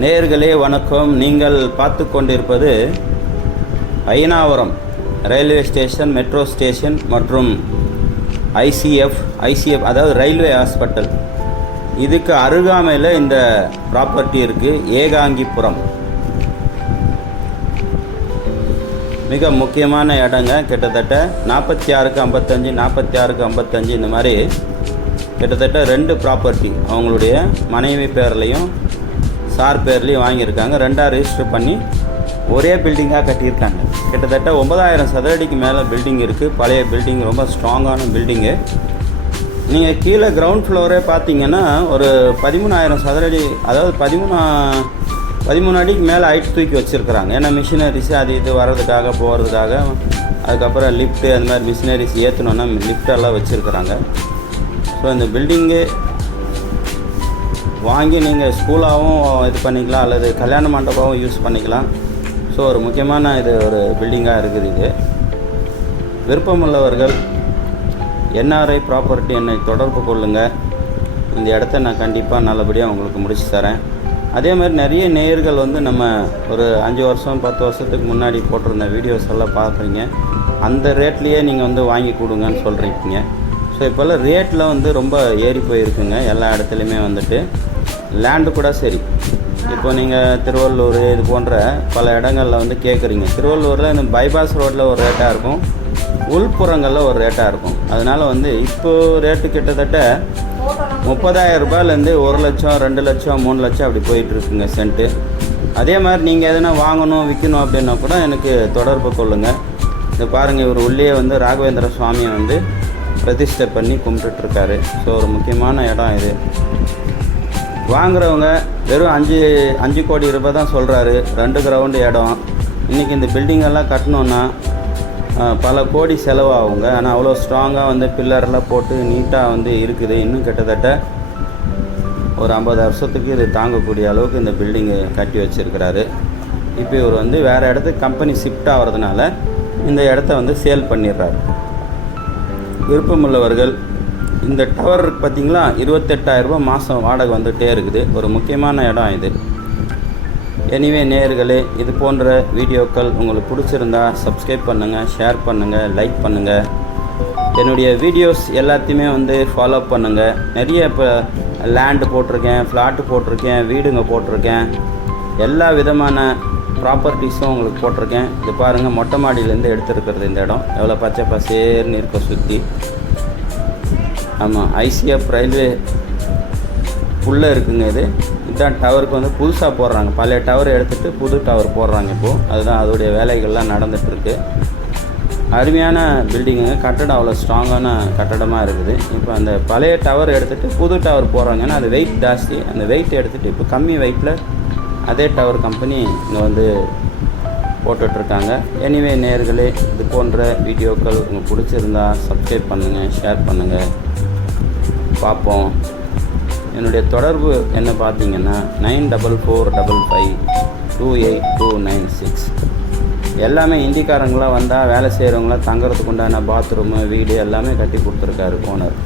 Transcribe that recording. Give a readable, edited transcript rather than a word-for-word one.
நேயர்களே வணக்கம். நீங்கள் பார்த்து கொண்டிருப்பது அய்யனாவரம் ரயில்வே ஸ்டேஷன், மெட்ரோ ஸ்டேஷன் மற்றும் ஐசிஎஃப் அதாவது ரயில்வே ஹாஸ்பிட்டல். இதுக்கு அருகாமையில் இந்த ப்ராப்பர்ட்டி இருக்குது. ஏகாங்கிபுரம் மிக முக்கியமான இடங்க. கிட்டத்தட்ட 46க்கு 55, 46க்கு 55 இந்த மாதிரி கிட்டத்தட்ட 2 ப்ராப்பர்ட்டி அவங்களுடைய மனைவி பேர்லேயும் சார் பேர்லேயும் வாங்கியிருக்காங்க. 2ஆக ரெஜிஸ்டர் பண்ணி ஒரே பில்டிங்காக கட்டியிருக்காங்க. கிட்டத்தட்ட 9000 சதுரடிக்கு மேலே பில்டிங் இருக்குது. பழைய பில்டிங், ரொம்ப ஸ்ட்ராங்கான பில்டிங்கு. நீங்கள் கீழே கிரவுண்ட் ஃப்ளோரே பார்த்தீங்கன்னா ஒரு 13000 சதுரடி, அதாவது 13 அடிக்கு மேலே ஹைட் தூக்கி வச்சுருக்குறாங்க. ஏன்னா மிஷினரிஸ் அது இது வர்றதுக்காக போகிறதுக்காக, அதுக்கப்புறம் லிஃப்ட்டு அந்த மாதிரி மிஷினரிஸ் ஏற்றணுன்னா லிஃப்டெல்லாம் வச்சுருக்குறாங்க. ஸோ இந்த பில்டிங்கு வாங்கி நீங்கள் ஸ்கூலாகவும் இது பண்ணிக்கலாம், அல்லது கல்யாண மண்டபமாகவும் யூஸ் பண்ணிக்கலாம். ஸோ ஒரு முக்கியமான இது ஒரு பில்டிங்காக இருக்குது. இது விருப்பமுள்ளவர்கள் என்ஆர்ஐ ப்ராப்பர்ட்டி என்னை தொடர்பு கொள்ளுங்கள். இந்த இடத்த நான் கண்டிப்பாக நல்லபடியாக உங்களுக்கு முடிச்சு தரேன். அதே மாதிரி நிறைய நேயர்கள் நம்ம ஒரு 5 வருஷம் 10 வருஷத்துக்கு முன்னாடி போட்டிருந்த வீடியோஸ் எல்லாம் பார்க்குறீங்க. அந்த ரேட்லேயே நீங்கள் வாங்கி கொடுங்கன்னு சொல்கிறீங்க. ஸோ இப்போல்லாம் ரேட்டில் ரொம்ப ஏறி போயிருக்குங்க. எல்லா இடத்துலையுமே லேண்டு கூட சரி. இப்போ நீங்கள் திருவள்ளூர் இது போன்ற பல இடங்களில் கேட்குறீங்க. திருவள்ளூரில் இந்த பைபாஸ் ரோட்டில் ஒரு ரேட்டாக இருக்கும், உள்புறங்களில் ஒரு ரேட்டாக இருக்கும். அதனால் இப்போது ரேட்டு கிட்டத்தட்ட 30,000 ரூபாயிலேருந்து 1 லட்சம், 2 லட்சம், 3 லட்சம் அப்படி போயிட்டுருக்குங்க சென்ட்டு. அதே மாதிரி நீங்கள் எதனா வாங்கணும் விற்கணும் அப்படின்னா கூட எனக்கு தொடர்பு கொள்ளுங்கள். இது பாருங்கள், இவர் உள்ளே ராகவேந்திர சுவாமியை பிரதிஷ்டை பண்ணி கும்பிட்டுருக்காரு. ஸோ ஒரு முக்கியமான இடம் இது. வாங்குறவங்க வெறும் 5 கோடி ரூபாய் தான் சொல்கிறாரு. 2 கிரவுண்டு இடம். இன்றைக்கி இந்த பில்டிங்கெல்லாம் கட்டணுன்னா பல கோடி செலவாகுங்க. ஆனால் அவ்வளோ ஸ்ட்ராங்காக பில்லரெல்லாம் போட்டு நீட்டாக இருக்குது. இன்னும் கிட்டத்தட்ட ஒரு 50 வருஷத்துக்கு இது தாங்கக்கூடிய அளவுக்கு இந்த பில்டிங்கு கட்டி வச்சுருக்கிறாரு. இப்போ இவர் வேறு இடத்துக்கு கம்பெனி ஷிஃப்ட் ஆகிறதுனால இந்த இடத்த சேல் பண்ணிடுறாரு. விருப்பமுள்ளவர்கள், இந்த டவர் இருக்குது பார்த்திங்களா, 28,000 ரூபா மாதம் வாடகை வந்துகிட்டே இருக்குது. ஒரு முக்கியமான இடம் இது. எனிவே நேயர்களே, இது போன்ற வீடியோக்கள் உங்களுக்கு பிடிச்சிருந்தா சப்ஸ்கிரைப் பண்ணுங்கள், ஷேர் பண்ணுங்கள், லைக் பண்ணுங்கள். என்னுடைய வீடியோஸ் எல்லாத்தையுமே ஃபாலோ பண்ணுங்கள். நிறைய இப்போ லேண்டு போட்டிருக்கேன், ஃப்ளாட்டு போட்டிருக்கேன், வீடுங்க போட்டிருக்கேன். எல்லா விதமான ப்ராப்பர்ட்டிஸும் உங்களுக்கு போட்டிருக்கேன். இது பாருங்கள், மொட்டை மாடியிலேருந்து எடுத்துருக்கிறது. இந்த இடம் எவ்வளோ பச்சை பசேர்னு இருக்க சுற்றி. ஆமாம், ஐசிஎஃப் ரயில்வே உள்ளே இருக்குங்க. இதுதான் டவருக்கு புதுசாக போடுறாங்க. பழைய டவர் எடுத்துகிட்டு புது டவர் போடுறாங்க இப்போது. அதுதான் அதோடைய வேலைகள்லாம் நடந்துகிட்ருக்கு. அருமையான பில்டிங்குங்க. கட்டடம் அவ்வளோ ஸ்ட்ராங்கான கட்டடமாக இருக்குது. இப்போ அந்த பழைய டவர் எடுத்துகிட்டு புது டவர் போடுறாங்க. ஏன்னா அது வெயிட் ஜாஸ்தி. அந்த வெயிட் எடுத்துகிட்டு இப்போ கம்மி வெயிட்டில் அதே டவர் கம்பெனி இங்கே போட்டுட்ருக்காங்க. எனிவே நேயர்களே, இது போன்ற வீடியோக்கள் உங்களுக்கு பிடிச்சிருந்தா சப்ஸ்கிரைப் பண்ணுங்கள், ஷேர் பண்ணுங்கள். பார்ப்போம். என்னுடைய தொடர்பு என்ன பார்த்தீங்கன்னா 9445528296. எல்லாமே இந்திக்காரங்களாம் வந்தால் வேலை செய்கிறவங்களாம் தங்குறதுக்கு உண்டான பாத்ரூமு, வீடு எல்லாமே கட்டி கொடுத்துருக்காரு ஓனர்.